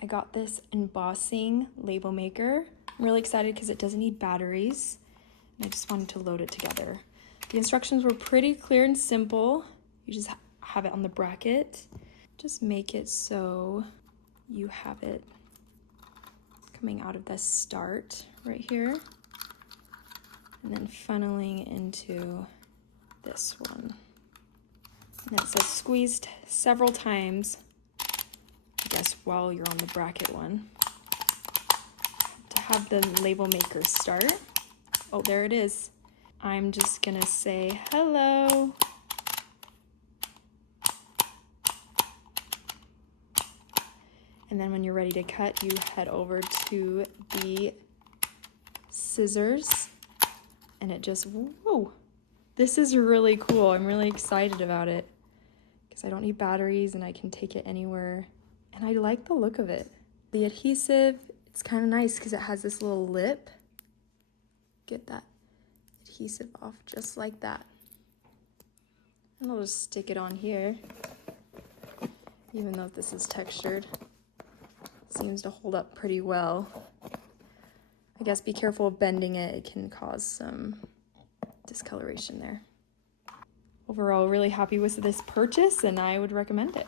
I got this embossing label maker. I'm really excited because it doesn't need batteries. And I just wanted to load it together. The instructions were pretty clear and simple. You just have it on the bracket. Just make it so you have it coming out of the start right here. And then funneling into this one. And it says squeezed several times, I guess, while you're on the bracket one, to have the label maker start. Oh, there it is. I'm just gonna say hello. And then when you're ready to cut, you head over to the scissors, and it just, whoa. This is really cool. I'm really excited about it because I don't need batteries and I can take it anywhere. And I like the look of it. The adhesive, it's kind of nice because it has this little lip. Get that adhesive off just like that. And I'll just stick it on here, even though this is textured. It seems to hold up pretty well. I guess be careful of bending it. It can cause some discoloration there. Overall, really happy with this purchase, and I would recommend it.